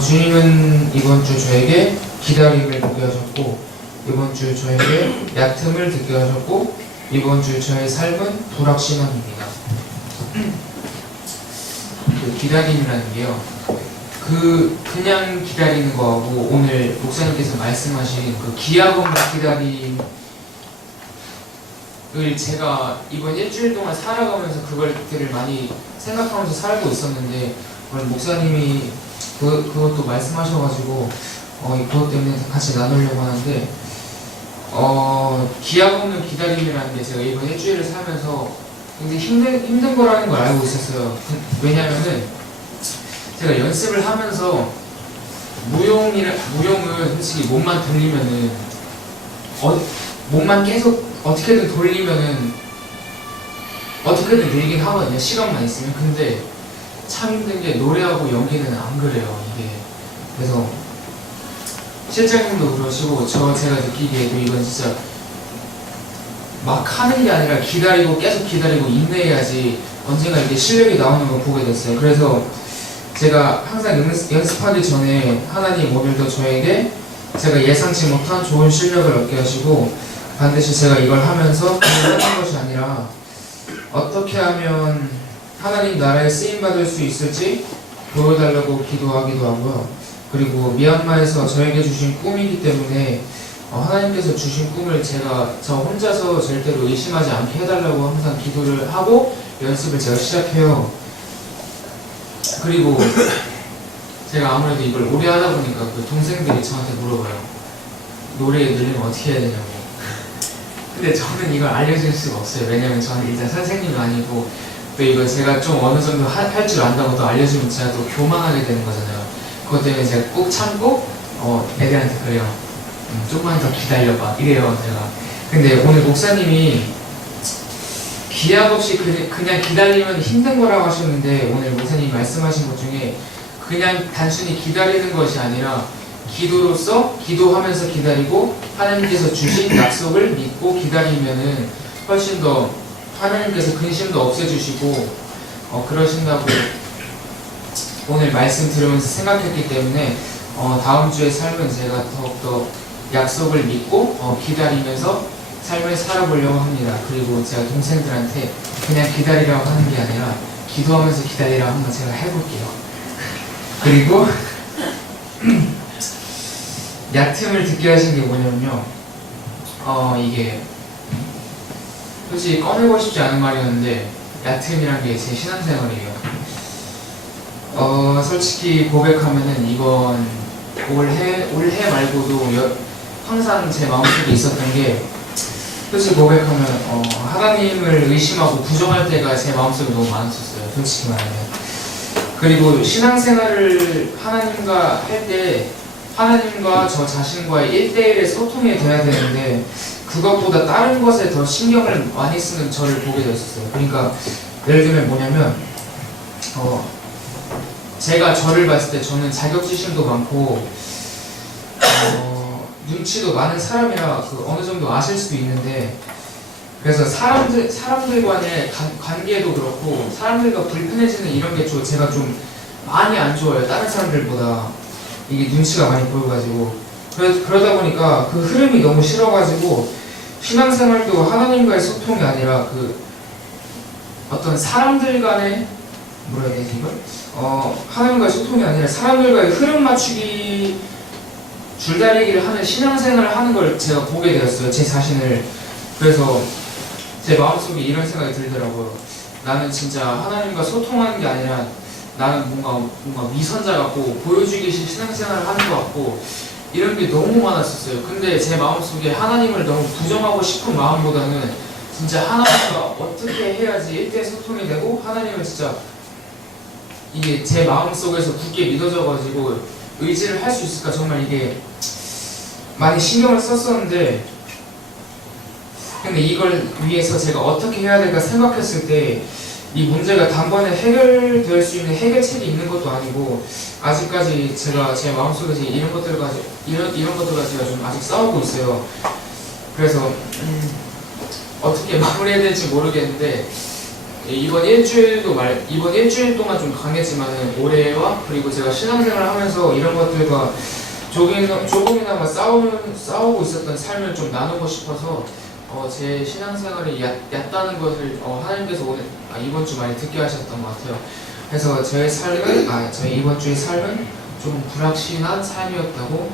주님은 이번 주 저에게 기다림을 듣게 하셨고, 이번 주 저에게 얕음을 듣게 하셨고, 이번 주 저의 삶은 불확신함입니다. 그 기다림이라는 게요, 그냥 기다리는 거하고 오늘 목사님께서 말씀하신 그 기약없는 기다림을 제가 이번 일주일 동안 살아가면서 그것들을 많이 생각하면서 살고 있었는데, 오늘 목사님이 그것도 말씀하셔가지고 그것 때문에 같이 나누려고 하는데, 기약 없는 기다림이라는 게 제가 이번 일주일을 살면서 굉장히 힘든 거라는 걸 알고 있었어요. 왜냐면은 제가 연습을 하면서 무용을 솔직히 몸만 돌리면은 몸만 계속 어떻게든 돌리면은 어떻게든 늘긴 하거든요, 시간만 있으면. 근데 참 힘든 게 노래하고 연기는 안 그래요, 이게. 그래서 실장님도 그러시고 제가 느끼기에도 이건 진짜 막 하는 게 아니라 기다리고 계속 기다리고 인내해야지 언젠가 이게 실력이 나오는 걸 보게 됐어요. 그래서 제가 항상 연습하기 전에 하나님 오늘도 저에게 제가 예상치 못한 좋은 실력을 얻게 하시고, 반드시 제가 이걸 하면서 그냥 하는 것이 아니라 어떻게 하면 하나님 나라에 쓰임받을 수 있을지 보여달라고 기도하기도 하고요. 그리고 미얀마에서 저에게 주신 꿈이기 때문에 하나님께서 주신 꿈을 저 혼자서 절대로 의심하지 않게 해달라고 항상 기도를 하고 연습을 제가 시작해요. 그리고 제가 아무래도 이걸 오래 하다 보니까 그 동생들이 저한테 물어봐요. 노래 늘리면 어떻게 해야 되냐고. 근데 저는 이걸 알려줄 수가 없어요. 왜냐면 저는 일단 선생님이 아니고, 또 이걸 제가 좀 어느 정도 할 줄 안다고 또 알려주면 제가 또 교만하게 되는 거잖아요. 그것 때문에 제가 꼭 참고 애들한테 그래요. 조금만 더 기다려봐, 이래요 제가. 근데 오늘 목사님이 기약 없이 그냥 기다리면 힘든 거라고 하셨는데, 오늘 목사님이 말씀하신 것 중에 그냥 단순히 기다리는 것이 아니라 기도로서 기도하면서 기다리고 하나님께서 주신 약속을 믿고 기다리면은 훨씬 더 하나님께서 근심도 없애주시고 그러신다고 오늘 말씀 들으면서 생각했기 때문에 다음 주의 삶은 제가 더욱더 약속을 믿고 기다리면서 삶을 살아보려고 합니다. 그리고 제가 동생들한테 그냥 기다리라고 하는 게 아니라 기도하면서 기다리라고 한번 제가 해볼게요. 그리고 얕음을 듣게 하신 게 뭐냐면요, 이게 솔직히 꺼내고 싶지 않은 말이었는데 얕음이란 게 제 신앙생활이에요. 솔직히 고백하면은 이번 올해 말고도 항상 제 마음속에 있었던 게, 솔직히 고백하면 하나님을 의심하고 부정할 때가 제 마음속에 너무 많았었어요, 솔직히 말하면. 그리고 신앙생활을 하나님과 할 때 하나님과 저 자신과의 1대1의 소통이 돼야 되는데, 그것보다 다른 것에 더 신경을 많이 쓰는 저를 보게 되었어요. 그러니까 예를 들면 뭐냐면 제가 저를 봤을 때 저는 자격지심도 많고 눈치도 많은 사람이라 어느 정도 아실 수도 있는데, 그래서 사람들과의 관계도 그렇고 사람들과 불편해지는 이런 게 제가 좀 많이 안 좋아요, 다른 사람들보다. 이게 눈치가 많이 보여가지고. 그러다 보니까 그 흐름이 너무 싫어가지고 신앙생활도 하나님과의 소통이 아니라 어떤 사람들 간의 뭐라 해야 되지 이걸? 하나님과의 소통이 아니라 사람들과의 흐름 맞추기, 줄다리기를 하는 신앙생활을 하는 걸 제가 보게 되었어요, 제 자신을. 그래서 제 마음속에 이런 생각이 들더라고요. 나는 진짜 하나님과 소통하는 게 아니라 나는 뭔가 위선자 같고 보여주기식 신앙생활을 하는 것 같고 이런 게 너무 많았었어요. 근데 제 마음속에 하나님을 너무 부정하고 싶은 마음보다는 진짜 하나님과 어떻게 해야지 1대1 소통이 되고 하나님을 진짜 이게 제 마음속에서 굳게 믿어져가지고 의지를 할 수 있을까, 정말 이게 많이 신경을 썼었는데, 근데 이걸 위해서 제가 어떻게 해야 될까 생각했을 때 이 문제가 단번에 해결될 수 있는 해결책이 있는 것도 아니고, 아직까지 제가 제 마음속에서 이런 것들과 제가 좀 아직 싸우고 있어요. 그래서 어떻게 마무리해야 될지 모르겠는데, 이번 일주일 동안 좀 강했지만은 올해와 그리고 제가 신앙생활을 하면서 이런 것들과 조금이나마 싸우고 있었던 삶을 좀 나누고 싶어서 제 신앙생활이 얕다는 것을 하나님께서 이번 주 많이 듣게 하셨던 것 같아요. 그래서 저희 이번 주의 삶은 조금 불확실한 삶이었다고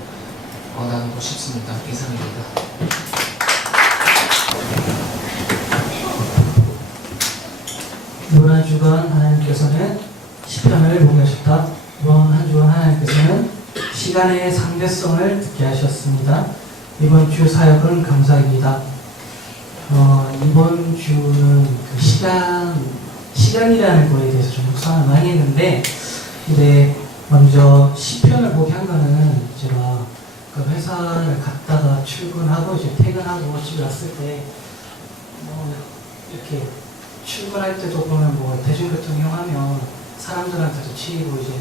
나누고 싶습니다. 이상입니다. 이번 한 주간 하나님께서는 시편을 보게 하셨다. 이번 한 주간 하나님께서는 시간의 상대성을 듣게 하셨습니다. 이번 주 사역은 감사입니다. 이번 주는 그 시간이라는 거에 대해서 좀 묵상을 많이 했는데, 근데 먼저 시편을 보게 한 거는 제가 그 회사를 갔다가 출근하고 이제 퇴근하고 집에 왔을 때 이렇게 출근할 때도 보면 대중교통 이용하면 사람들한테도 치이고 이제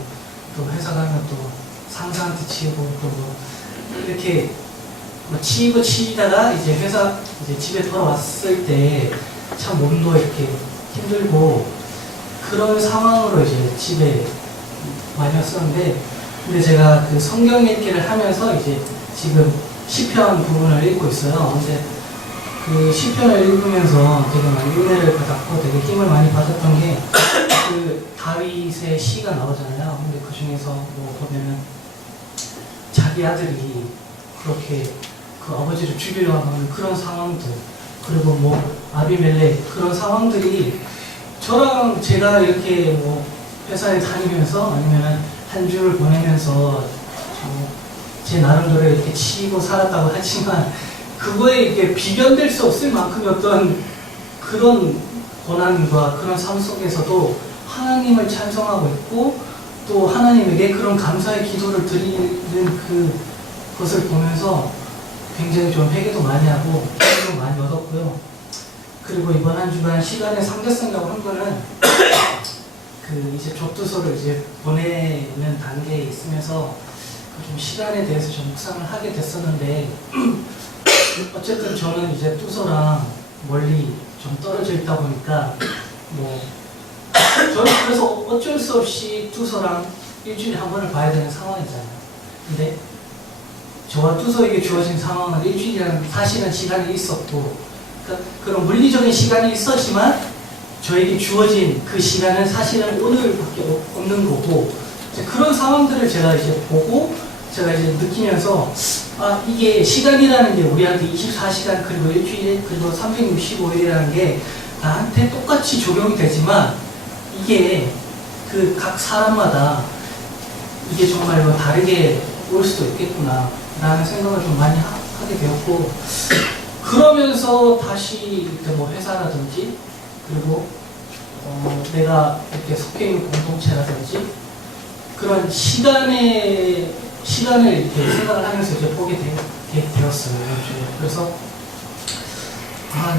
또 회사 가면 또 상사한테 치이고 또 이렇게 치이다가 이제 집에 돌아왔을 때 참 몸도 이렇게 힘들고 그런 상황으로 이제 집에 많이 왔었는데, 근데 제가 그 성경 읽기를 하면서 이제 지금 시편 부분을 읽고 있어요. 근데 그 시편을 읽으면서 되게 많이 은혜를 받았고 되게 힘을 많이 받았던 게 그 다윗의 시가 나오잖아요. 근데 그 중에서 보면은 자기 아들이 그렇게 그 아버지를 죽이려고 하는 그런 상황들, 그리고 아비멜렉 그런 상황들이 저랑 제가 이렇게 회사에 다니면서 아니면 한 주를 보내면서 제 나름대로 이렇게 치고 살았다고 하지만 그거에 이렇게 비견될 수 없을 만큼의 어떤 그런 고난과 그런 삶 속에서도 하나님을 찬송하고 있고 또 하나님에게 그런 감사의 기도를 드리는 그것을 보면서 굉장히 좀 회개도 많이 하고 힘도 많이 얻었고요. 그리고 이번 한 주간 시간의 상대성이라고 한 거는 그 이제 족두소를 이제 보내는 단계에 있으면서 좀 시간에 대해서 좀 묵상을 하게 됐었는데 어쨌든 저는 이제 뚜소랑 멀리 좀 떨어져 있다 보니까 저는 그래서 어쩔 수 없이 뚜소랑 일주일에 한 번을 봐야 되는 상황이잖아요. 근데 저와 뚜소에게 주어진 상황은 일주일이라는 사실은 시간이 있었고, 그러니까 그런 물리적인 시간이 있었지만 저에게 주어진 그 시간은 사실은 오늘밖에 없는 거고, 그런 상황들을 제가 이제 보고 제가 이제 느끼면서 이게 시간이라는 게 우리한테 24시간 그리고 일주일 그리고 365일이라는 게 나한테 똑같이 적용이 되지만 이게 그 각 사람마다 이게 정말 다르게 올 수도 있겠구나 라는 생각을 좀 많이 하게 되었고, 그러면서 다시 이렇게 회사라든지 그리고 내가 이렇게 속해 있는 공동체라든지 그런 시간을 이렇게 생각을 하면서 이제 보게 되었어요. 그래서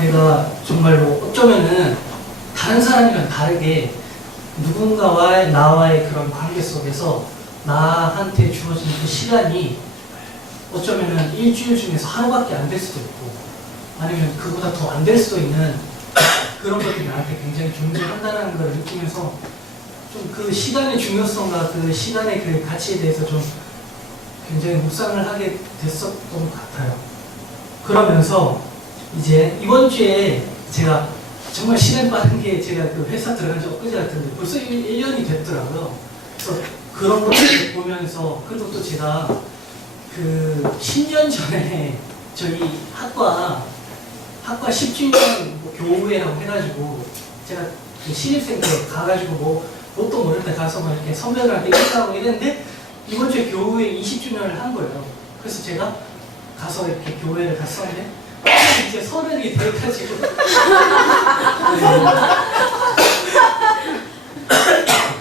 내가 정말로 어쩌면은 다른 사람이랑 다르게 누군가와 나와의 그런 관계 속에서 나한테 주어진 그 시간이 어쩌면은 일주일 중에서 하루밖에 안 될 수도 있고 아니면 그보다 더 안 될 수도 있는 그런 것들이 나한테 굉장히 존재한다는 걸 느끼면서 좀 그 시간의 중요성과 그 시간의 그 가치에 대해서 좀 굉장히 묵상을 하게 됐었던 것 같아요. 그러면서 이제 이번 주에 제가 정말 시간 빠른 게 제가 그 회사 들어간 지 엊그제 같은데 벌써 1년이 됐더라고요. 그래서 그런 것들을 보면서, 그리고 또 제가 그 10년 전에 저희 학과 10주년 교우회라고 해가지고 제가 그 신입생 때 가가지고 뭣도 모를 때 가서 이렇게 선배들한테 인사하고 이랬는데 이번 주에 교우회 20주년을 한 거예요. 그래서 제가 가서 이렇게 교회를 갔었는데 이제 30이 돼가지고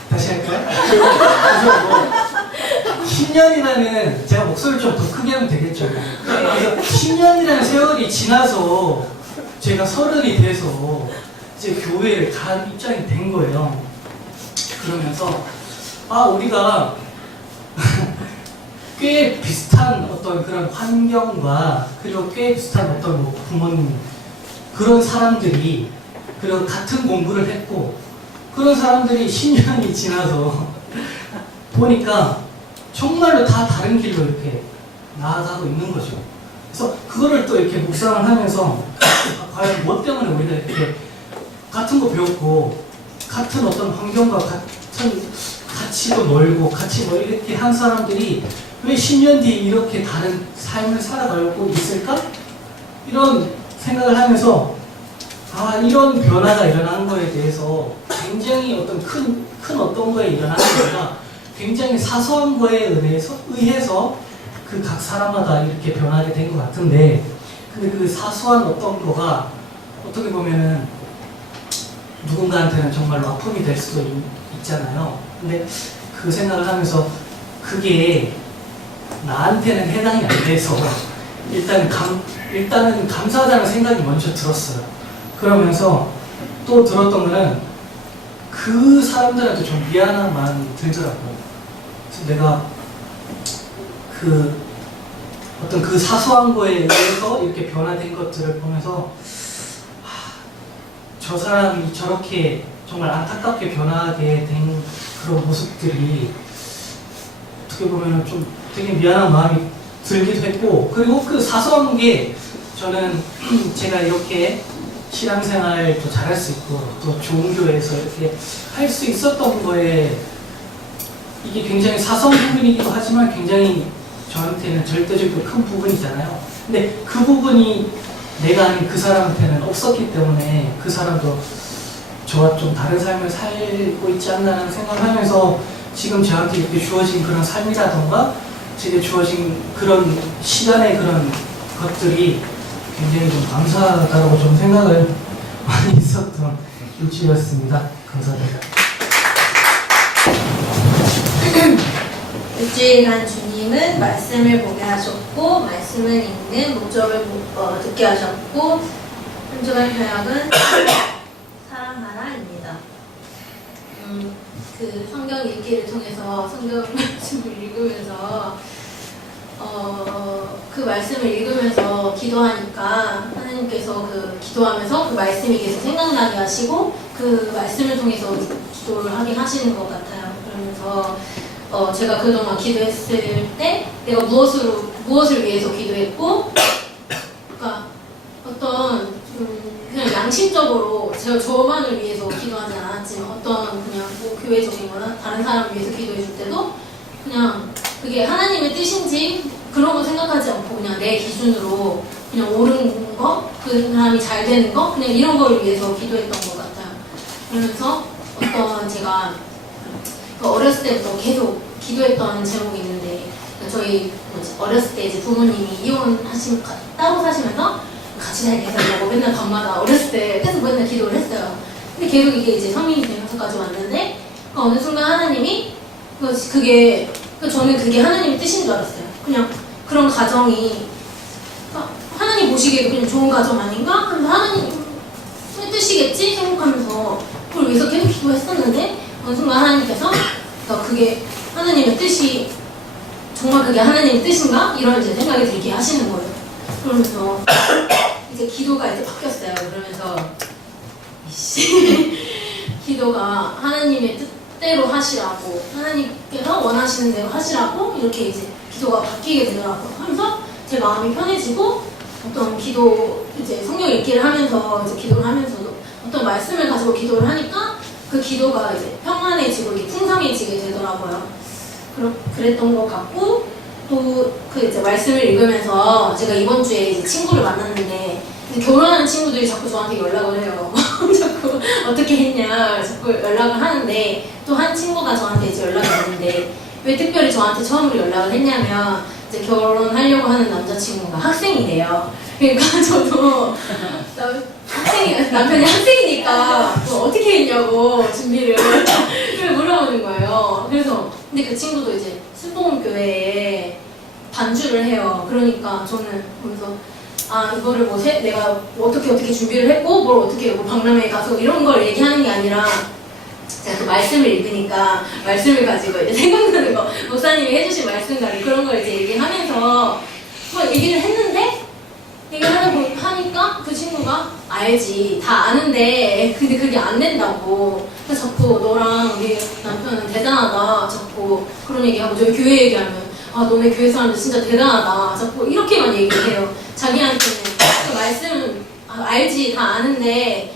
다시 할까요? 그래서 10년이라는 제가 목소리를 좀 더 크게 하면 되겠죠. 그래서 10년이라는 세월이 지나서 제가 30이 돼서 이제 교회를 간 입장이 된 거예요. 그러면서 우리가 꽤 비슷한 어떤 그런 환경과 그리고 꽤 비슷한 어떤 부모님 그런 사람들이 그리고 같은 공부를 했고 그런 사람들이 10년이 지나서 보니까 정말로 다 다른 길로 이렇게 나아가고 있는 거죠. 그래서 그거를 또 이렇게 묵상을 하면서 과연 뭐 때문에 우리가 이렇게 같은 거 배웠고 같은 어떤 환경과 같이 또 놀고 같이 뭐 이렇게 한 사람들이 왜 10년 뒤에 이렇게 다른 삶을 살아가고 있을까? 이런 생각을 하면서 이런 변화가 일어나는 거에 대해서 굉장히 어떤 큰 어떤 거에 일어나는 게 아니라 굉장히 사소한 거에 의해서 그 각 사람마다 이렇게 변하게 된 것 같은데 근데 그 사소한 어떤 거가 어떻게 보면은 누군가한테는 정말로 아픔이 될 수도 있잖아요. 근데 그 생각을 하면서 그게 나한테는 해당이 안 돼서 일단은 감사하다는 생각이 먼저 들었어요. 그러면서 또 들었던 거는 그 사람들한테 좀 미안한 마음이 들더라고요. 그래서 내가 어떤 그 사소한 거에 의해서 이렇게 변화된 것들을 보면서 저 사람이 저렇게 정말 안타깝게 변하게 된 그런 모습들이 어떻게 보면 좀 되게 미안한 마음이 들기도 했고 그리고 그 사소한 게 저는 제가 이렇게 신앙생활도 잘할 수 있고 또 좋은 교회에서 이렇게 할 수 있었던 거에 이게 굉장히 사소한 부분이기도 하지만 굉장히 저한테는 절대적으로 큰 부분이잖아요. 근데 그 부분이 내가 아닌 그 사람한테는 없었기 때문에 그 사람도 저와 좀 다른 삶을 살고 있지 않나라는 생각을 하면서 지금 저한테 이렇게 주어진 그런 삶이라던가 제게 주어진 그런 시간의 그런 것들이 굉장히 좀 감사하다고 좀 생각을 많이 했었던 일주일이었습니다. 감사합니다. 일주일간 주님은 말씀을 보게 하셨고 말씀을 읽는 목적을 듣게 하셨고 한 주간 교약은 사랑하라입니다. 그 성경 읽기를 통해서 성경 말씀을 읽으면서 그 말씀을 읽으면서 기도하니까 하나님께서 그 기도하면서 그 말씀이 계속 생각나게 하시고 그 말씀을 통해서 기도를 하게 하시는 것 같아요. 그러면서 제가 그동안 기도했을 때 내가 무엇을 위해서 기도했고 그러니까 어떤 그냥 양심적으로 제가 저만을 위해서 기도하지 않았지만 어떤 그냥 뭐 교회적인 거나 다른 사람을 위해서 기도해 줄 때도 그냥 그게 하나님의 뜻인지 그런 거 생각하지 않고 그냥 내 기준으로 그냥 옳은 거, 그 사람이 잘 되는 거 그냥 이런 걸 위해서 기도했던 것 같아요. 그러면서 어떤 제가 어렸을 때부터 계속 기도했던 제목이 있는데 저희 어렸을 때 이제 부모님이 따로 사시면서 같이 살게 해달라고 맨날 밤마다 어렸을 때 계속 맨날 기도를 했어요. 근데 계속 이게 이제 성인이 되면서까지 왔는데 어느 순간 하나님이 저는 그게 하나님의 뜻인 줄 알았어요. 그냥 그런 가정이 하나님 보시기에도 그냥 좋은 가정 아닌가? 하면서 하나님의 뜻이겠지 생각하면서 그걸 위해서 계속 기도했었는데 어느 순간 하나님께서 그게 하나님의 뜻이 정말 그게 하나님의 뜻인가? 이런 이제 생각이 들게 하시는 거예요. 그러면서 이제 기도가 이제 바뀌었어요. 그러면서 기도가 하나님의 뜻대로 하시라고 하나님께서 원하시는 대로 하시라고 이렇게 이제 기도가 바뀌게 되더라고요. 하면서 제 마음이 편해지고 어떤 이제 성경 읽기를 하면서 이제 기도를 하면서도 어떤 말씀을 가지고 기도를 하니까 그 기도가 이제 평안해지고 이렇게 풍성해지게 되더라고요. 그랬던 것 같고 또 그 이제 말씀을 읽으면서 제가 이번 주에 이제 친구를 만났는데 이제 결혼하는 친구들이 자꾸 저한테 연락을 해요. 자꾸 어떻게 했냐 자꾸 연락을 하는데 또 한 친구가 저한테 이제 연락이 왔는데 왜 특별히 저한테 처음으로 연락을 했냐면 이제 결혼하려고 하는 남자친구가 학생이래요. 그러니까 저도 남편이 학생이니까 뭐 어떻게 했냐고 준비를 물어보는 거예요. 그래서 근데 그 친구도 이제 순복음교회에 반주를 해요. 그러니까 저는 그래서 이거를 내가 어떻게 준비를 했고 뭘 어떻게 박람회에 가서 이런 걸 얘기하는 게 아니라 제가 또 말씀을 읽으니까 말씀을 가지고 이제 생각나는 거 목사님이 해주신 말씀과 그런 걸 이제 얘기하면서 막 얘기를 했는데 하니까 그 친구가 알지, 다 아는데 근데 그게 안 된다고. 그래서 자꾸 너랑 우리 남편은 대단하다 자꾸 그런 얘기하고, 저희 교회 얘기하면 아 너네 교회 사람들 진짜 대단하다 자꾸 이렇게만 얘기를 해요. 자기한테는 그 말씀 알지, 다 아는데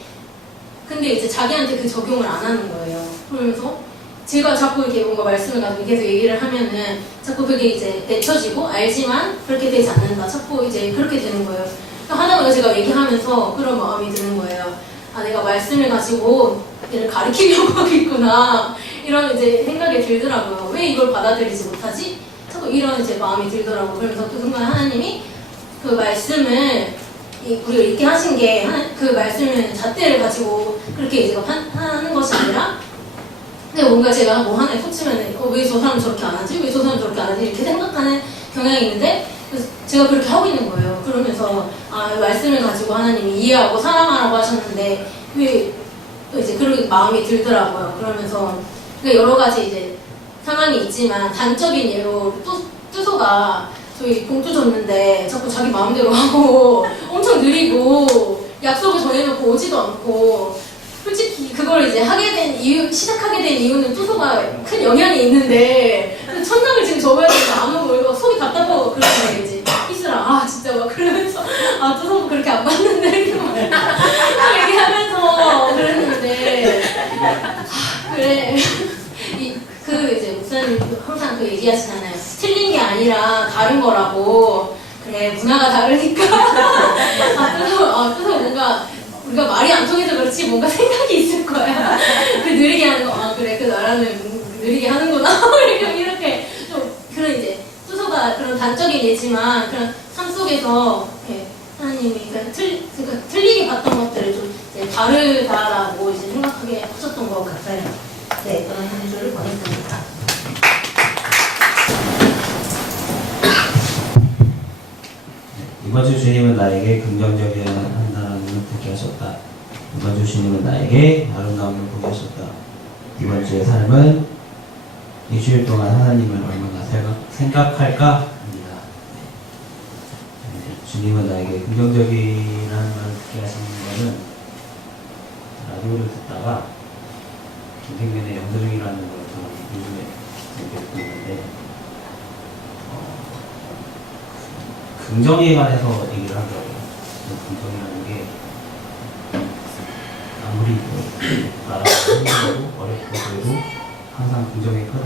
근데 이제 자기한테 그 적용을 안 하는 거예요. 그러면서 제가 자꾸 이렇게 뭔가 말씀을 가지고 계속 얘기를 하면은 자꾸 그게 이제 내쳐지고, 알지만 그렇게 되지 않는다, 자꾸 이제 그렇게 되는 거예요. 하다 보니까 제가 얘기하면서 그런 마음이 드는 거예요. 아 내가 말씀을 가지고 얘를 가리키려고 하겠구나, 이런 이제 생각이 들더라고요. 왜 이걸 받아들이지 못하지? 자꾸 이런 이제 마음이 들더라고요. 그러면서 그 순간 하나님이 그 말씀을 우리가 읽게 하신 게 그 말씀을 잣대를 가지고 그렇게 이제 하는 것이 아니라, 근데 뭔가 제가 뭐 하나에 꽂히면은 왜 저 사람 저렇게 안 하지? 왜 저 사람 저렇게 안 하지? 이렇게 생각하는 경향이 있는데, 그래서 제가 그렇게 하고 있는 거예요. 그러면서 아 말씀을 가지고 하나님이 이해하고 사랑하라고 하셨는데 왜 이제 그런 마음이 들더라고요. 그러면서 그러니까 여러 가지 이제 상황이 있지만, 단적인 예로 뚜소가 저희 봉투 줬는데 자꾸 자기 마음대로 하고 엄청 느리고 약속을 정해놓고 오지도 않고, 솔직히 그걸 이제 시작하게 된 이유는 뚜소가 큰 영향이 있는데 천장을 지금 접어야 되는데 안 오고 이거 속이 답답하고 그런 거예요. 이제 이슬아 아 진짜 막 그러면서 아 뚜소가 그렇게 안 봤는데 이렇게 막 얘기하면서 그랬는데 그래 그 이제 목사님 항상 그 얘기하시잖아요. 틀린 게 아니라 다른 거라고. 그래 문화가 다르니까 뚜소 뭔가 우리가 말이 안 통해서 그렇지 뭔가 생각이 있을 거야. 그 느리게 하는 거, 아 그래 그 나라는 느리게 하는구나. 이렇게 좀 그런 이제 뚜소가 그런 단적인 예지만, 그런 삶 속에서 하나님이 틀리게 봤던 것들을 좀 이제 다르다라고 이제 생각하게 하셨던 것 같아요. 네, 그런 한 주를 보냈습니다. 이번 주 주님은 나에게 긍정적인 한다는 듣게 하셨다. 이번 주 주님은 나에게 아름다움을 보게 하셨다. 이번 주의 삶은 일주일 동안 하나님을 얼마나 생각할까 합니다. 주님은 나에게 긍정적이라는 말을 듣게 하시는 것은, 라디오를 듣다가 김생민의 영들중이라는 걸 저는 요즘에 듣고 있는데, 긍정에 관해서 얘기를 하더라고요. 긍정이라는 게 아무리 나라가 힘들고 어렵고 그래도 항상 긍정의 끈을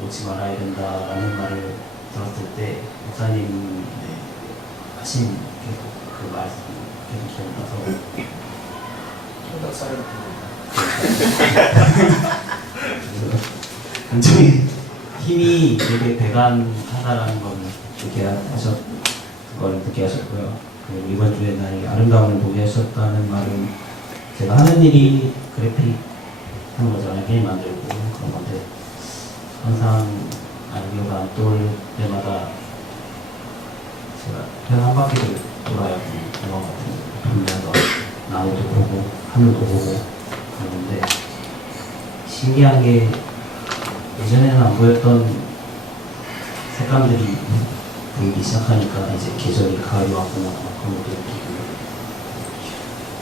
놓지 말아야 된다라는 말을 들었을 때, 목사님 하신 계속 그 말씀 계속 기억나서 긍정의 힘이 되게 대단하다라는 걸 듣게 하셨고요. 그리고 이번 주에 나에게 아름다움을 보게 하셨다는 말은, 제가 하는 일이 그래픽 하는 거잖아요. 게임 만들고 그런 건데, 항상 아이디어가 떠올 때마다 제가 편 한 바퀴를 돌아야 영화 같은 거 보면서 나무도 보고 하늘도 보고 그러는데, 신기한 게 예전에는 안 보였던 색감들이 보이기 시작하니까 이제 계절이 가을이 왔구나 그런 것도 느끼고,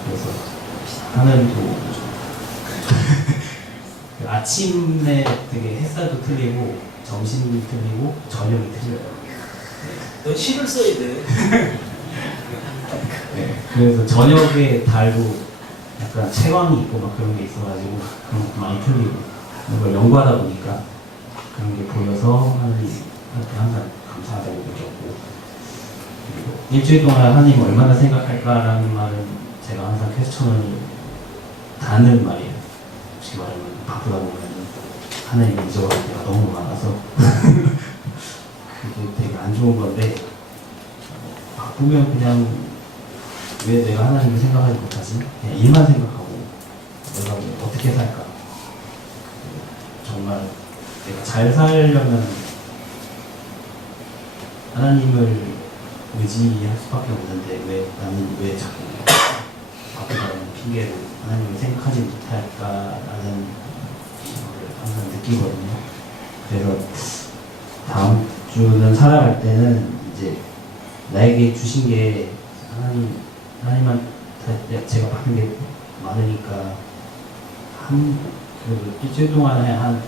그래서 하늘도 아침에 되게 햇살도 틀리고 점심이 틀리고 저녁이 틀려요. 너 시를 써야 돼. 네, 그래서 저녁에 달도 약간 채광이 있고 막 그런 게 있어가지고 그런 것도 많이 틀리고, 그런 걸 연구하다 보니까 그런 게 보여서 하나님한테 항상 감사하다고 느꼈고, 그리고 일주일 동안 하나님 얼마나 생각할까라는 말은 제가 항상 퀘스천을 다는 말이에요. 솔직히 말하면 바쁘다 보면 하나님을 잊어버릴 때가 너무 많아서 그게 되게 안 좋은 건데, 바쁘면 그냥 왜 내가 하나님을 생각하지 못하지? 그냥 일만 생각하고 내가 어떻게 살까? 정말 내가 잘 살려면 하나님을 의지할 수밖에 없는데, 왜 나는 왜 자꾸 바쁘다는 핑계로 하나님을 생각하지 못할까라는 걸 항상 느끼거든요. 그래서 다음 주는 살아갈 때는 이제 나에게 주신 게 하나님한테 제가 받은 게 많으니까 그래도 일주일 동안에 한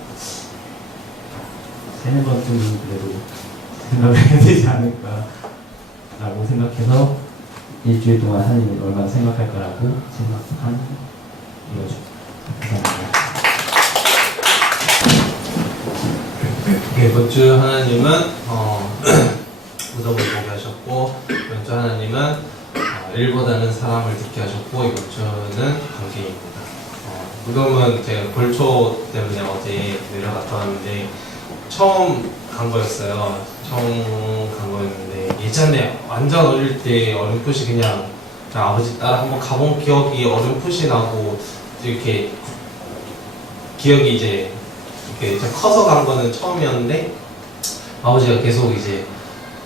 3-4번쯤은 그래도 생각을 해야 되지 않을까 라고 생각해서 일주일 동안 하나님이 얼마나 생각할 거라고 생각한 이거죠. 감사합니다. 이번 주 하나님은 무덤을 보게 하셨고, 이번 주 하나님은 일보다는 사람을 듣게 하셨고, 이번 주는 관계입니다. 무덤은 제가 벌초 때문에 어제 내려갔다 왔는데 처음 간 거였어요. 처음 간 거였는데 예전에 완전 어릴 때 어렴풋이 그냥 아버지 따라 한번 가본 기억이 어렴풋이 나고 이렇게 기억이 이제 이렇게 좀 커서 간 거는 처음이었는데 아버지가 계속 이제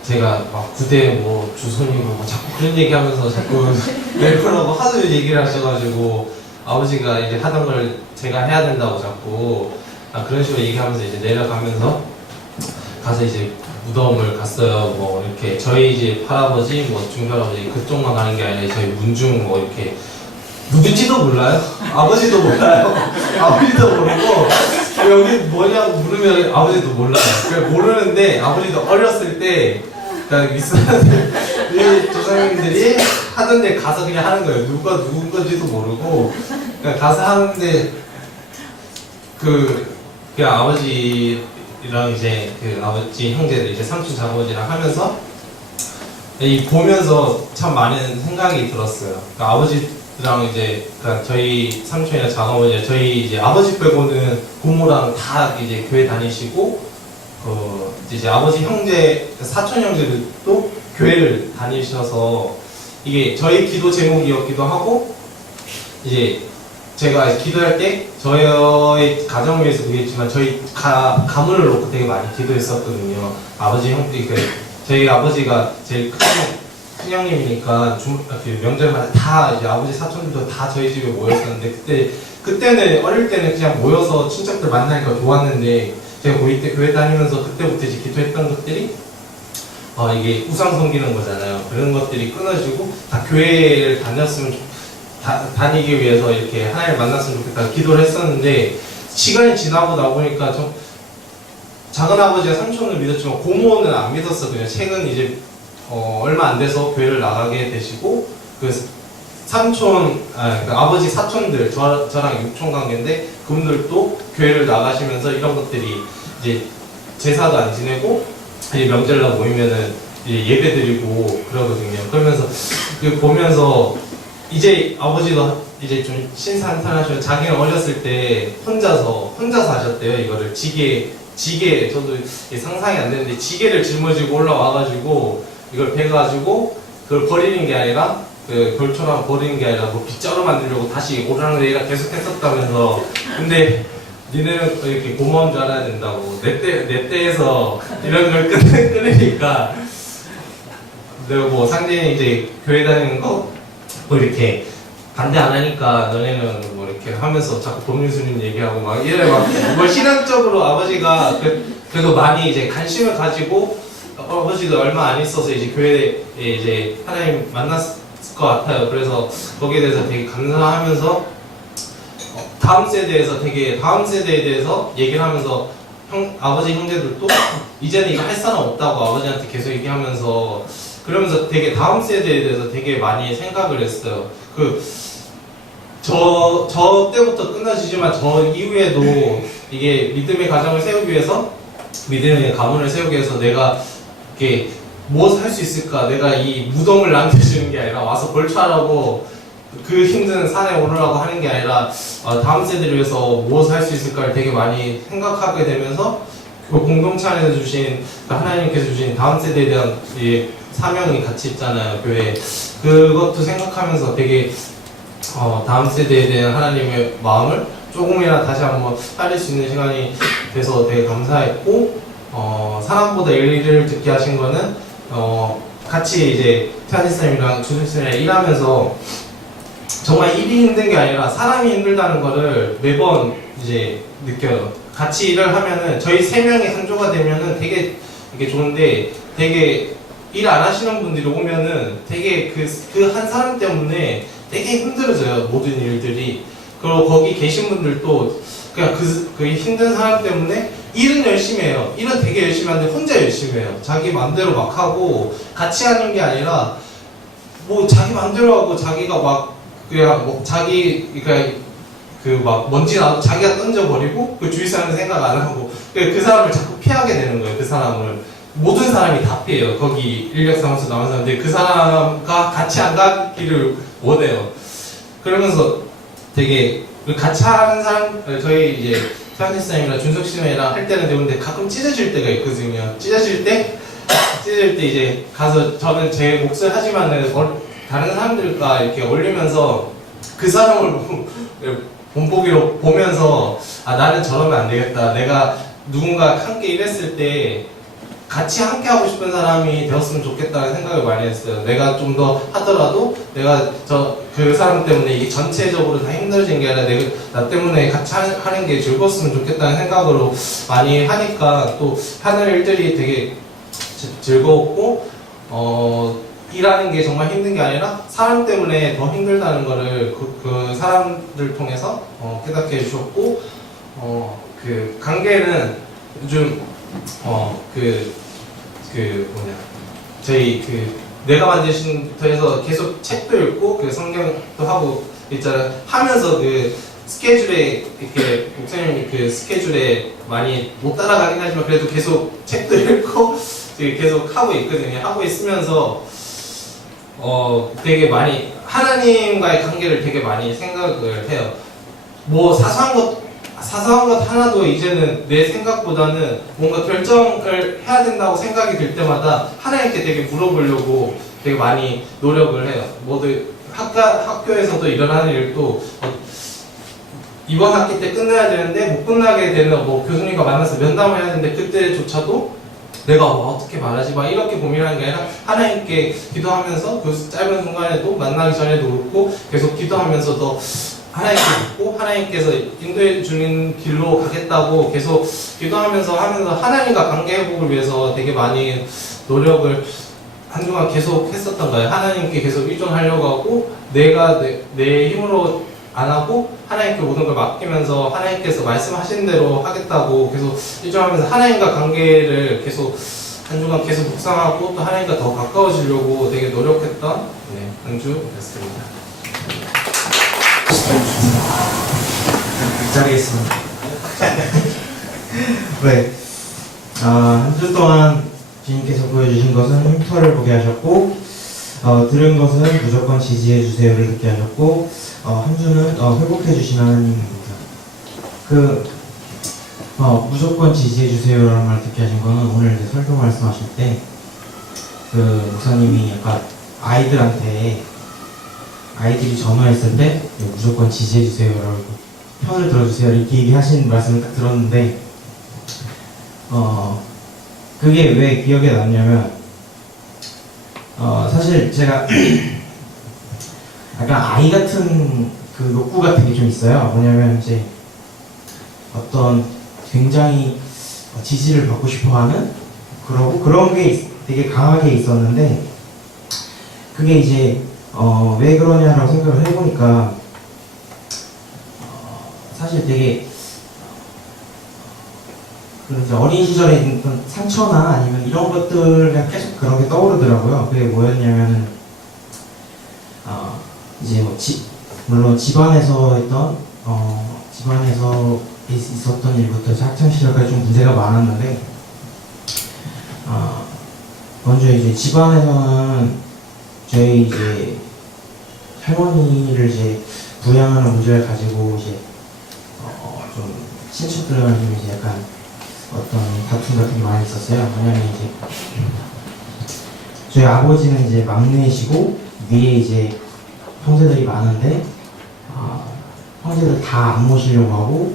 제가 막 부대 뭐 주선이고 뭐 자꾸 그런 얘기하면서 자꾸 웰프라고 하도 얘기를 하셔가지고 아버지가 이제 하던 걸 제가 해야 된다고 자꾸 그런 식으로 얘기하면서 이제 내려가면서 가서 이제 무덤을 갔어요. 뭐 이렇게 저희 이제 할아버지 뭐 중할아버지 그쪽만 가는 게 아니라 저희 문중 뭐 이렇게 누군지도 몰라요. 아버지도 몰라요. 아버지도 모르고 여기 뭐냐고 물으면 아버지도 몰라요. 그냥 모르는데 아버지도 어렸을 때 그러니까 윗사람들 조상님들이 하던 데 가서 그냥 하는 거예요. 누가 누군 건지도 모르고 그냥 가서 하는데 그냥 아버지랑 이제 그 아버지 형제들 이제 삼촌 작아버지랑 하면서 보면서 참 많은 생각이 들었어요. 그러니까 아버지랑 이제 그러니까 저희 삼촌이나 작아버지 저희 이제 아버지 빼고는 고모랑 다 이제 교회 다니시고 이제 아버지 형제 사촌 형제들도 교회를 다니셔서 이게 저희 기도 제목이었기도 하고 이제 제가 기도할 때 저희 가정을 위해서 그랬지만 저희 가문을 놓고 되게 많이 기도했었거든요. 아버지 형들 저희 아버지가 제일 큰 형님이니까 명절마다 다 이제 아버지 사촌들도 다 저희 집에 모였었는데 그때는 어릴 때는 그냥 모여서 친척들 만나니까 좋았는데 제가 고2 때 교회 다니면서 그때부터 이제 기도했던 것들이 이게 우상 섬기는 거잖아요. 그런 것들이 끊어지고 다 교회를 다니기 위해서 이렇게 하나님을 만났으면 좋겠다 기도를 했었는데 시간이 지나고 나보니까 좀 작은아버지가 삼촌을 믿었지만 고모는 안 믿었거든요. 최근 이제 얼마 안 돼서 교회를 나가게 되시고 그 삼촌, 그 아버지 사촌들 저랑 육촌 관계인데 그분들도 교회를 나가시면서 이런 것들이 이제 제사도 안 지내고 이제 명절날 모이면은 이제 예배 드리고 그러거든요. 그러면서 보면서 이제 아버지도 이제 좀 신산탄하시고 자기는 어렸을 때 혼자서 하셨대요. 이거를 지게 저도 상상이 안 되는데 지게를 짊어지고 올라와가지고 이걸 베가지고 그걸 버리는 게 아니라 그 벌초랑 버리는 게 아니라 뭐 빗자루 만들려고 다시 오르락내리락 계속 했었다면서 근데 니네는 이렇게 고마운 줄 알아야 된다고 내 때에서 이런 걸 끊으니까 내가 뭐 상진이 이제 교회 다니는 거 뭐 이렇게 반대 안 하니까 너네는 뭐 이렇게 하면서 자꾸 법률스님 얘기하고 막 이래 막 뭐 신앙적으로 아버지가 그래도 많이 이제 관심을 가지고 아버지도 얼마 안 있어서 이제 교회에 이제 하나님 만났을 것 같아요. 그래서 거기에 대해서 되게 감사하면서 다음 세대에 대해서 얘기를 하면서 아버지 형제들도 이제는 이거 할 사람 없다고 아버지한테 계속 얘기하면서 그러면서 되게 다음 세대에 대해서 되게 많이 생각을 했어요. 저 때부터 끊어지지만 저 이후에도 이게 믿음의 가정을 세우기 위해서 믿음의 가문을 세우기 위해서 내가 이렇게 무엇을 할 수 있을까? 내가 이 무덤을 남겨주는 게 아니라 와서 벌초하라고 그 힘든 산에 오르라고 하는 게 아니라 다음 세대를 위해서 무엇을 할 수 있을까를 되게 많이 생각하게 되면서 그 공동체 안에서 주신 하나님께서 주신 다음 세대에 대한 사명이 같이 있잖아요. 교회에 그것도 생각하면서 되게 다음 세대에 대한 하나님의 마음을 조금이나 다시 한번 살릴 수 있는 시간이 돼서 되게 감사했고 사람보다 일을 듣게 하신 거는 같이 이제 태아지사님이랑 주술사님이랑 일하면서 정말 일이 힘든 게 아니라 사람이 힘들다는 거를 매번 이제 느껴요. 같이 일을 하면은 저희 3명이 한조가 되면은 되게 이게 좋은데 되게 일 안 하시는 분들이 오면은 되게 그 한 사람 때문에 되게 힘들어져요, 모든 일들이. 그리고 거기 계신 분들도 그냥 그 힘든 사람 때문에 일은 열심히 해요. 일은 되게 열심히 하는데 혼자 열심히 해요. 자기 맘대로 막 하고 같이 하는 게 아니라 뭐 자기 맘대로 하고 자기가 막 그냥 뭐 자기 그러니까 그 막 먼지 나도 자기가 던져버리고 그 주위 사람 생각 안 하고 그 사람을 자꾸 피하게 되는 거예요. 그 사람을 모든 사람이 다 피해요. 거기 인력사무소 나온 사람들 그 사람과 같이 안 가기를 원해요. 그러면서 되게 같이 하는 사람 저희 이제 태환 쌤이랑 준석 쌤이랑 할 때는 되는데 가끔 찢어질 때가 있거든요. 찢어질 때 이제 가서 저는 제 몫을 하지만은 다른 사람들과 이렇게 올리면서 그 사람을 본보기로 보면서 아 나는 저러면 안 되겠다. 내가 누군가 함께 일했을 때 같이 함께 하고 싶은 사람이 되었으면 좋겠다는 생각을 많이 했어요. 내가 좀 더 하더라도 내가 그 사람 때문에 이게 전체적으로 다 힘들어진 게 아니라 나 때문에 같이 하는 게 즐거웠으면 좋겠다는 생각으로 많이 하니까 또 하는 일들이 되게 즐거웠고 일하는 게 정말 힘든 게 아니라 사람 때문에 더 힘들다는 거를 그 사람들 통해서 깨닫게 해주셨고 그 관계는 요즘 저희 내가 만드신부터 해서 계속 책도 읽고 그 성경도 하고 있잖아요. 하면서 그 스케줄에 이렇게 목사님 그 스케줄에 많이 못 따라가긴 하지만 그래도 계속 책도 읽고 계속 하고 있거든요. 하고 있으면서 되게 많이 하나님과의 관계를 되게 많이 생각을 해요. 뭐 사소한 것 하나도 이제는 내 생각보다는 뭔가 결정을 해야 된다고 생각이 들 때마다 하나님께 되게 물어보려고 되게 많이 노력을 해요. 모두 학교에서도 일어나는 일도 이번 학기 때 끝내야 되는데 못 끝나게 되는 뭐 교수님과 만나서 면담을 해야 되는데 그때조차도 내가 어떻게 말하지 막 이렇게 고민하는 게 아니라 하나님께 기도하면서 그 짧은 순간에도 만나기 전에도 그렇고 계속 기도하면서도 하나님께 묻고 하나님께서 인도해 주는 길로 가겠다고 계속 기도하면서 하나님과 관계 회복을 위해서 되게 많이 노력을 한동안 계속 했었던 거예요. 하나님께 계속 의존하려고 하고 내가 내 힘으로 안 하고 하나님께 모든 걸 맡기면서 하나님께서 말씀하신 대로 하겠다고 계속 의존하면서 하나님과 관계를 계속 한 주간 계속 묵상하고 또 하나님과 더 가까워지려고 되게 노력했던 한 주였습니다. 그 자리에 있습니다. 네. 한 주 동안 주님께서 보여주신 것은 흉터를 보게 하셨고, 들은 것은 무조건 지지해주세요를 듣게 하셨고, 한 주는 회복해주신 하나님입니다. 무조건 지지해주세요라는 말 듣게 하신 거는 오늘 이제 설교 말씀하실 때, 목사님이 약간 아이들이 전화했을 때 무조건 지지해주세요라고 편을 들어주세요 이렇게 얘기하신 말씀을 딱 들었는데 그게 왜 기억에 남냐면 사실 제가 약간 아이 같은 그 욕구 같은 게 좀 있어요. 뭐냐면 이제 어떤 굉장히 지지를 받고 싶어하는 그런 게 되게 강하게 있었는데 그게 이제 왜 그러냐라고 생각을 해보니까 사실 되게 이제 어린 시절에 있던 상처나 아니면 이런 것들과 계속 그런 게 떠오르더라고요. 그게 뭐였냐면은 이제 물론 집안에서 있었던 일부터 학창 시절까지 좀 문제가 많았는데 먼저 이제 집안에서는 저희 이제 할머니를 이제 부양하는 문제를 가지고 이제 좀 친척들과 좀 이제 약간 어떤 다툼 같은 게 많이 있었어요. 왜냐면 이제 저희 아버지는 이제 막내이시고 위에 이제 형제들이 많은데 형제들 다 안 모시려고 하고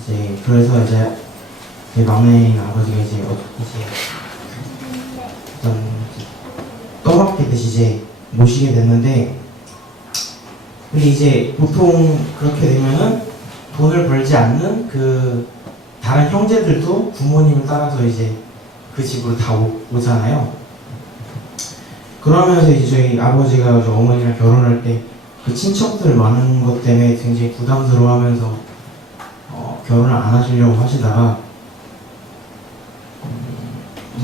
이제 그래서 이제 제 막내인 아버지가 이제 어떤 떠맡기듯이 이제 모시게 됐는데 근데 이제 보통 그렇게 되면은 돈을 벌지 않는 그 다른 형제들도 부모님을 따라서 이제 그 집으로 다 오잖아요. 그러면서 이제 저희 아버지가 저 어머니랑 결혼할 때 그 친척들 많은 것 때문에 굉장히 부담스러워하면서 결혼을 안 하시려고 하시다가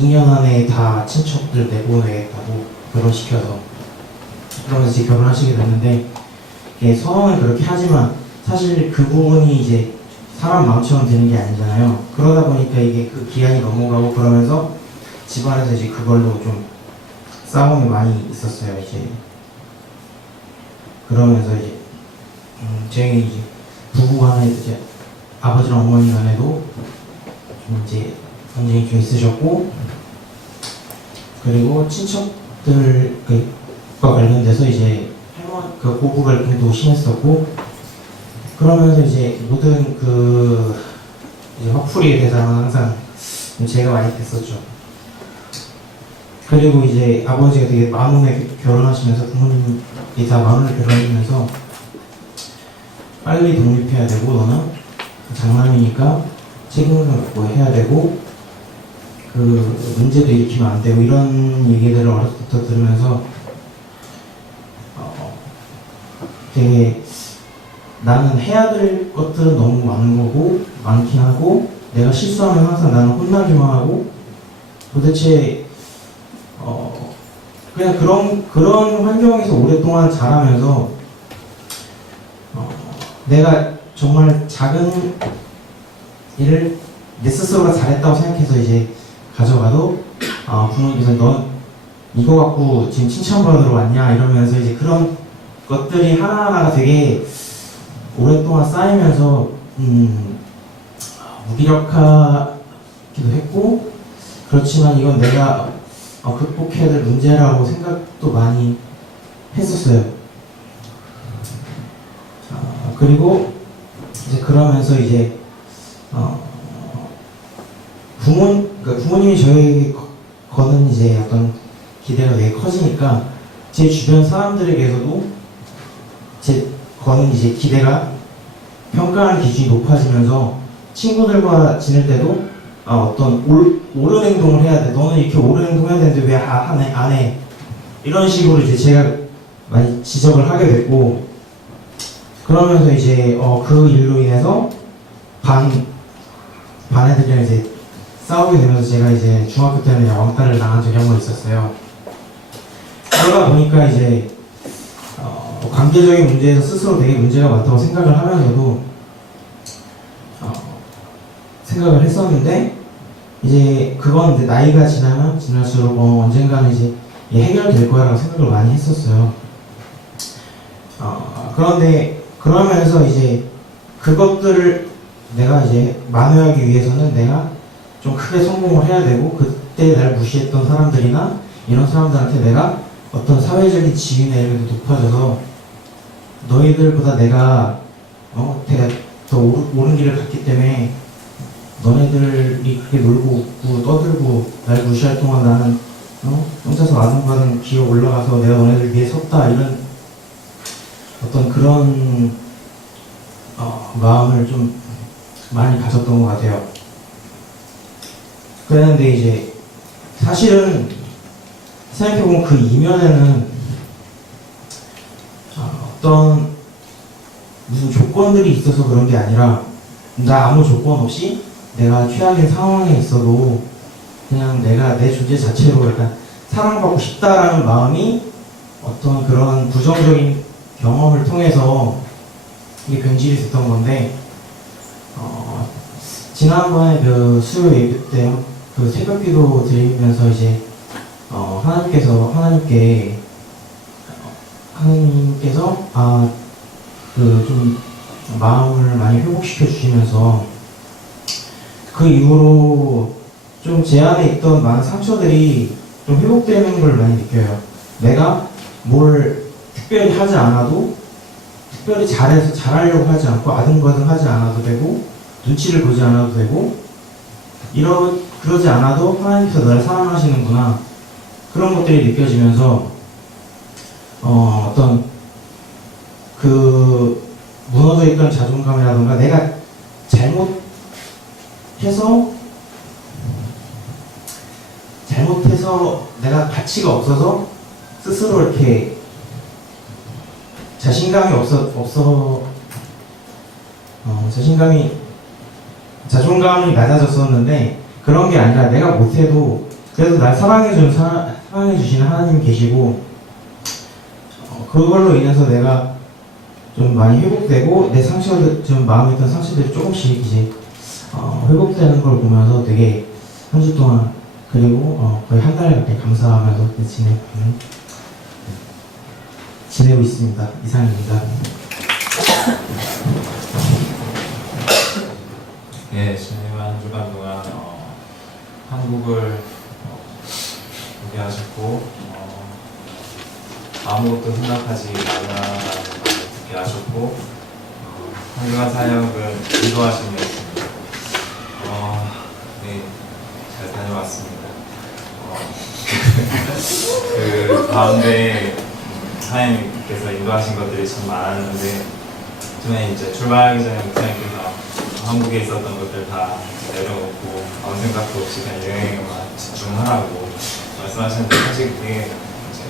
2년 안에 다 친척들 내보내겠다고 결혼시켜서 그러면서 이제 결혼하시게 됐는데 예, 서로는 그렇게 하지만 사실 그 부분이 이제 사람 마음처럼 되는 게 아니잖아요. 그러다 보니까 이게 그 기한이 넘어가고 그러면서 집안에서 이제 그걸로 좀 싸움이 많이 있었어요. 이제 그러면서 이제 저희 이제 부부 간에 이제 아버지랑 어머니 간에도 좀 이제 전쟁이 좀 있으셨고 그리고 친척들과 관련돼서 이제 그 고부 갈등도 심했었고 그러면서 이제 모든 그 이제 화풀이의 대상은 항상 제가 많이 됐었죠. 그리고 이제 아버지가 되게 만운에 결혼하시면서 부모님이 다 만운에 결혼하시면서 빨리 독립해야 되고 너는 장남이니까 책임을 갖고 해야 되고 그 문제도 일으키면 안 되고 이런 얘기들을 어렸을 때부터 들으면서 되게 나는 해야 될 것들은 너무 많은 거고 많긴 하고 내가 실수하면 항상 나는 혼나기만 하고 도대체 그냥 그런 환경에서 오랫동안 자라면서 내가 정말 작은 일을 내 스스로가 잘했다고 생각해서 이제 가져가도 부모님께서 넌 이거 갖고 지금 칭찬받으러 왔냐 이러면서 이제 그런 것들이 하나하나가 되게 오랫동안 쌓이면서 무기력하기도 했고 그렇지만 이건 내가 극복해야 될 문제라고 생각도 많이 했었어요. 그리고 이제 그러면서 이제 그러니까 부모님이 저에게 거는 이제 어떤 기대가 되게 커지니까 제 주변 사람들에게서도 제 거는 이제 기대가 평가하는 기준이 높아지면서 친구들과 지낼 때도 어떤 옳은 행동을 해야 돼. 너는 이렇게 옳은 행동 해야 되는데 왜 안 해? 이런 식으로 이제 제가 많이 지적을 하게 됐고 그러면서 이제 그 일로 인해서 반 애들이랑 이제 싸우게 되면서 제가 이제 중학교 때는 왕따를 당한 적이 한 번 있었어요. 그러다 보니까 이제 관계적인 문제에서 스스로 되게 문제가 많다고 생각을 하면서도 생각을 했었는데 이제 그건 이제 나이가 지나면 지날수록 언젠가는 이제 해결될 거라고 생각을 많이 했었어요. 그런데 그러면서 이제 그것들을 내가 이제 만회하기 위해서는 내가 좀 크게 성공을 해야 되고 그때 날 무시했던 사람들이나 이런 사람들한테 내가 어떤 사회적인 지위나 이런 게 높아져서 너희들보다 내가 더 옳은 길을 갔기 때문에 너네들이 그렇게 놀고 웃고 떠들고 날 무시할 동안 나는 혼자서 아등바등 기어 올라가서 내가 너네들 위해 섰다 이런 어떤 그런 마음을 좀 많이 가졌던 것 같아요. 그랬는데 이제 사실은 생각해보면 그 이면에는 어떤 무슨 조건들이 있어서 그런 게 아니라 나 아무 조건 없이 내가 최악의 상황에 있어도 그냥 내가 내 존재 자체로 약간 사랑받고 싶다라는 마음이 어떤 그런 부정적인 경험을 통해서 이게 변질이 됐던 건데 지난번에 그 수요 예배 때 그 새벽기도 드리면서 이제 하나님께서 그 좀 마음을 많이 회복시켜 주시면서 그 이후로 좀 제 안에 있던 많은 상처들이 좀 회복되는 걸 많이 느껴요. 내가 뭘 특별히 하지 않아도 특별히 잘해서 잘하려고 하지 않고 아등바등 하지 않아도 되고 눈치를 보지 않아도 되고 그러지 않아도 하나님께서 나를 사랑하시는구나 그런 것들이 느껴지면서 어떤 그 무너져 있던 자존감이라던가 내가 잘못해서 내가 가치가 없어서 스스로 이렇게 자신감이 자존감이 낮아졌었는데 그런 게 아니라 내가 못해도 그래도 날 사랑해 주시는 하나님이 계시고 그걸로 인해서 내가 좀 많이 회복되고 내 상처들 좀 마음에 있던 상처들이 조금씩 이제 회복되는 걸 보면서 되게 한 주 동안 그리고 거의 한 달 이렇게 감사하면서 지내고 있습니다. 이상입니다. 예, 주님 한 주간 동안 한국을 보게 하셨고 아무것도 생각하지 말라는 말을 듣게 하셨고 한 주간 사역은 인도하심이었습니다. 네, 잘 다녀왔습니다. 그 가운데 하나님께서 인도하신 것들이 참 많았는데 저는 이제 출발하기 전에 목사님께서 한국에 있었던 것들 다 내려놓고 아무 생각도 없이 그냥 여행에만 집중하라고 말씀하셨는데 사실 그게 이제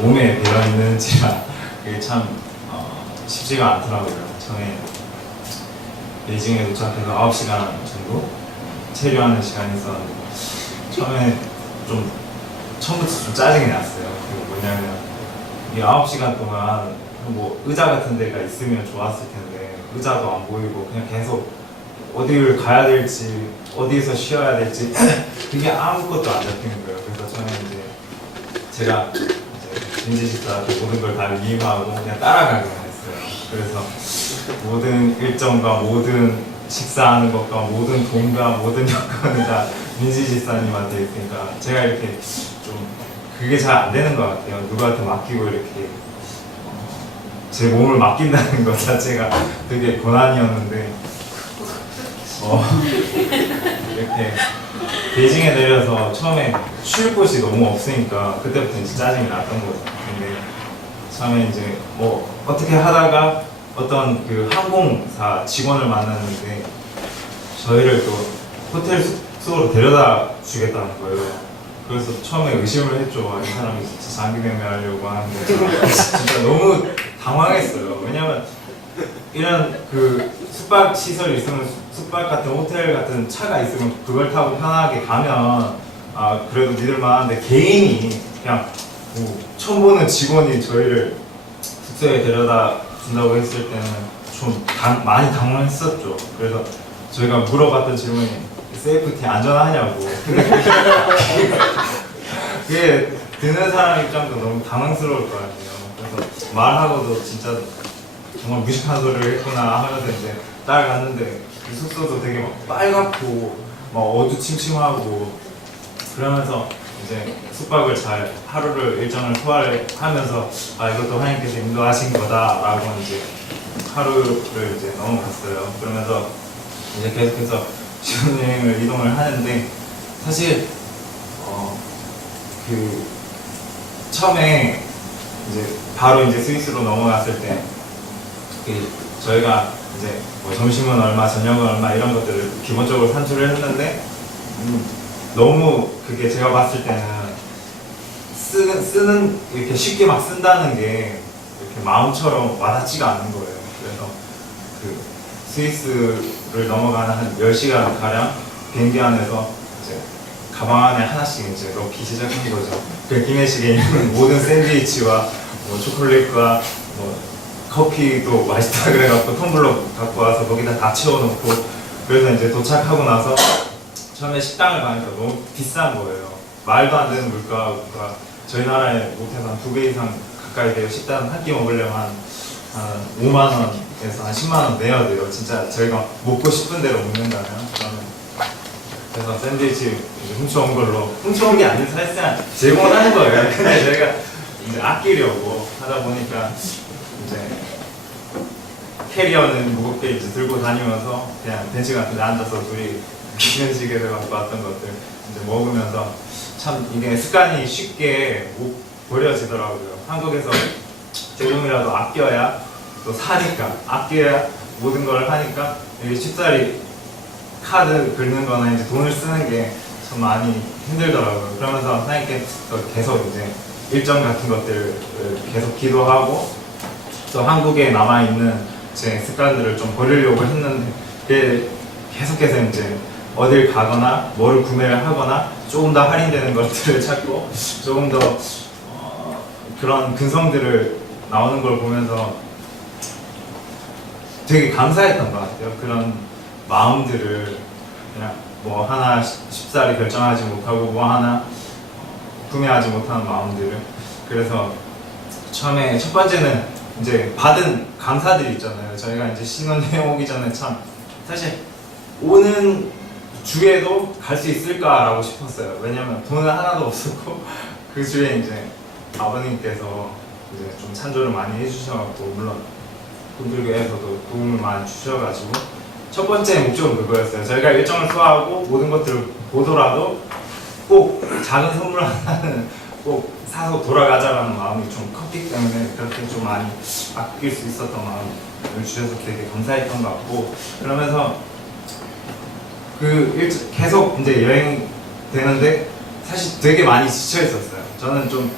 몸에 배어있는지라 그게 참 쉽지가 않더라고요. 처음에 베이징에 도착해서 9시간 정도 체류하는 시간이 있었는데 처음에 처음부터 좀 짜증이 났어요. 그게 뭐냐면 이 9시간 동안 뭐 의자 같은 데가 있으면 좋았을 텐데 의자도 안 보이고 그냥 계속 어디를 가야 될지 어디에서 쉬어야 될지 그게 아무것도 안 잡히는 거예요. 그래서 저는 이제 제가 민지 집사한테 모든 걸 다 위임하고 그냥 따라가기만 했어요. 그래서 모든 일정과 모든 식사하는 것과 모든 돈과 모든 여건을 다 민지 집사님한테 있으니까 제가 이렇게 좀 그게 잘 안 되는 것 같아요. 누구한테 맡기고 이렇게 제 몸을 맡긴다는 것 자체가 되게 고난이었는데 이렇게 베이징에 내려서 처음에 쉴 곳이 너무 없으니까 그때부터 이제 짜증이 났던 거죠. 근데 처음에 이제 뭐 어떻게 하다가 어떤 그 항공사 직원을 만났는데 저희를 또 호텔 숙소로 데려다 주겠다는 거예요. 그래서 처음에 의심을 했죠. 이 사람이 진짜 장기 매매하려고 하는데 진짜 너무 당황했어요. 왜냐면 이런 그 숙박 시설이 있으면 숙박 같은 호텔 같은 차가 있으면 그걸 타고 편하게 가면 그래도 니들만 하는데 개인이 그냥 뭐 처음 보는 직원이 저희를 숙소에 데려다 준다고 했을 때는 좀 많이 당황했었죠. 그래서 저희가 물어봤던 질문이 세이프티 안전하냐고. 그게 듣는 사람 입장도 너무 당황스러울 것 같아요. 그래서 말하고도 진짜 정말 무식한 소리를 했구나 하면서 이제 따라갔는데 그 숙소도 되게 막 빨갛고 막 어두침침하고 그러면서 이제 숙박을 잘 하루를 일정을 소화를 하면서 이것도 하나님께서 인도하신 거다라고 이제 하루를 이제 넘어갔어요. 그러면서 이제 계속해서 신혼여행을 이동을 하는데 사실 그 처음에 이제 바로 이제 스위스로 넘어갔을 때 저희가 이제 뭐 점심은 얼마, 저녁은 얼마 이런 것들을 기본적으로 산출을 했는데 너무 그게 제가 봤을 때는 쓰는 이렇게 쉽게 막 쓴다는 게 이렇게 마음처럼 와닿지가 않는 거예요. 그래서 그 스위스를 넘어가는 한 10시간 가량 비행기 안에서 이제 가방 안에 하나씩 이제 넣기 시작한 거죠. 그 기내식에 있는 모든 샌드위치와 뭐 초콜릿과 뭐 커피도 맛있다 그래갖고 텀블러 갖고 와서 거기다 다 채워놓고 그래서 이제 도착하고 나서 처음에 식당을 가니까 너무 비싼 거예요. 말도 안 되는 물가가 저희 나라에 못해서 한 2배 이상 가까이 돼요. 식당 한 끼 먹으려면 한 5만 원에서 한 10만 원 내야 돼요. 진짜 저희가 먹고 싶은 대로 먹는다면 저는 그래서 샌드위치 훔쳐온 걸로 훔쳐온 게 아닌 사실상 제공하는 거예요. 근데 저희가 이제 아끼려고 하다 보니까 이제 캐리어는 무겁게 이제 들고 다니면서 그냥 벤치 같은 데 앉아서 둘이 기내식에서 갖고 왔던 것들 이제 먹으면서 참 이게 습관이 쉽게 못 버려지더라고요. 한국에서 조금이라도 아껴야 또 사니까 아껴야 모든 걸 하니까 이게 쉽사리 카드 긁는 거나 이제 돈을 쓰는 게 참 많이 힘들더라고요. 그러면서 하나님께 계속 이제 일정 같은 것들을 계속 기도하고 또 한국에 남아있는 제 습관들을 좀 버리려고 했는데 그게 계속해서 이제 어딜 가거나 뭐를 구매를 하거나 조금 더 할인되는 것들을 찾고 조금 더 그런 근성들을 나오는 걸 보면서 되게 감사했던 것 같아요. 그런 마음들을 그냥 뭐 하나 쉽사리 결정하지 못하고 뭐 하나 구매하지 못하는 마음들을. 그래서 처음에 첫 번째는 이제 받은 감사들이 있잖아요. 저희가 이제 신혼여행 오기 전에 참 사실 오는 주에도 갈 수 있을까라고 싶었어요. 왜냐면 돈은 하나도 없었고 그 주에 이제 아버님께서 이제 좀 찬조를 많이 해주셔갖고 물론 군들교에서도 도움을 많이 주셔가지고 첫 번째 목적은 그거였어요. 저희가 일정을 소화하고 모든 것들을 보더라도 꼭 작은 선물 하나는 꼭 사서 돌아가자라는 마음이 좀 컸기 때문에 그렇게 좀 많이 아낄 수 있었던 마음을 주셔서 되게 감사했던 것 같고 그러면서 계속 이제 여행 되는데 사실 되게 많이 지쳐 있었어요. 저는 좀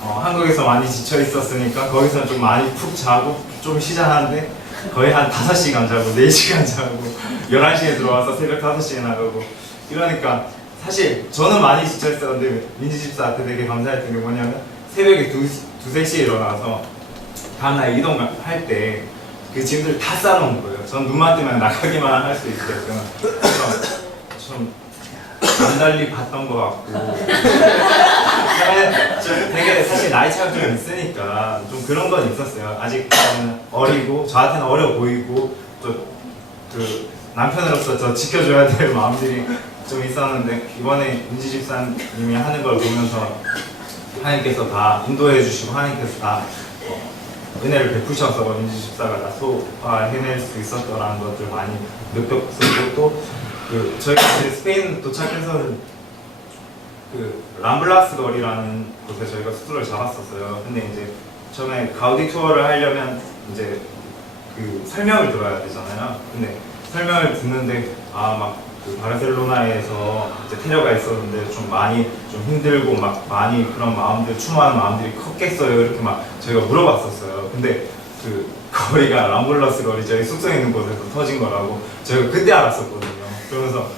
한국에서 많이 지쳐 있었으니까 거기서 좀 많이 푹 자고 좀 쉬자는데 거의 한 5시간 자고 4시간 자고 11시에 들어와서 새벽 5시에 나가고 이러니까 사실 저는 많이 지쳐 있었는데 민지집사한테 되게 감사했던 게 뭐냐면 새벽에 2-3시에 일어나서 다음날 이동할 때 그 짐들 다 싸놓은 거예요. 전 눈만 뜨면 나가기만 할 수 있게끔. 그래서 좀 안달리 봤던 것 같고. 좀 되게 사실 나이 차가 좀 있으니까 좀 그런 건 있었어요. 아직 저는 어리고 저한테는 어려 보이고 또 그 남편으로서 저 지켜줘야 될 마음들이 좀 있었는데 이번에 민지 집사님이 하는 걸 보면서 하나님께서 다 인도해 주시고 하나님께서 다 은혜를 베푸셔서 민지 집사가 다 소화해낼 수 있었더라는 것들 많이 느꼈었고 또 저희가 스페인 도착해서는 그 람블라스 거리라는 곳에 저희가 숙소를 잡았었어요. 근데 이제 처음에 가우디 투어를 하려면 이제 그 설명을 들어야 되잖아요. 근데 설명을 듣는데 그 바르셀로나에서 이제 테러가 있었는데 좀 많이 좀 힘들고 막 많이 그런 마음들 추모하는 마음들이 컸겠어요. 이렇게 막 저희가 물어봤었어요. 근데 그 거리가 람블라스 거리 저희 숙소에 있는 곳에서 터진 거라고 저희가 그때 알았었거든요. 그러면서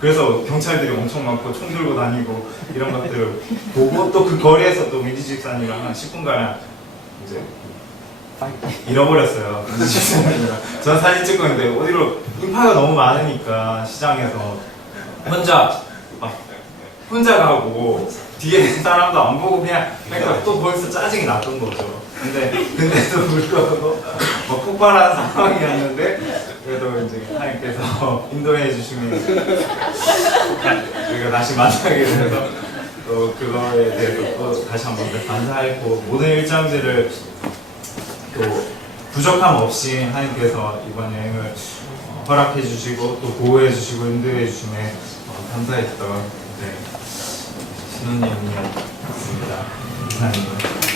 그래서 경찰들이 엄청 많고 총 들고 다니고 이런 것들을 보고 또 그 거리에서 또 민지 집사님이랑 한 10분가량 이제 잃어버렸어요. 민지 집사님이랑 전 사진 찍고 있는데 어디로 인파가 너무 많으니까 시장에서 혼자 가고 뒤에 사람도 안 보고 그러니까 또 거기서 짜증이 났던 거죠. 근데도 불구하고 폭발한 상황이었는데 그래도 이제 하나님께서 인도해 주시면 우리가 다시 만나게 돼서 또 그거에 대해서 또 다시 한번 감사했고 모든 일정들을 또 부족함 없이 하나님께서 이번 여행을 허락해 주시고 또 보호해 주시고 인도해 주심에 감사했던 신혼여행이었습니다. 감사합니다.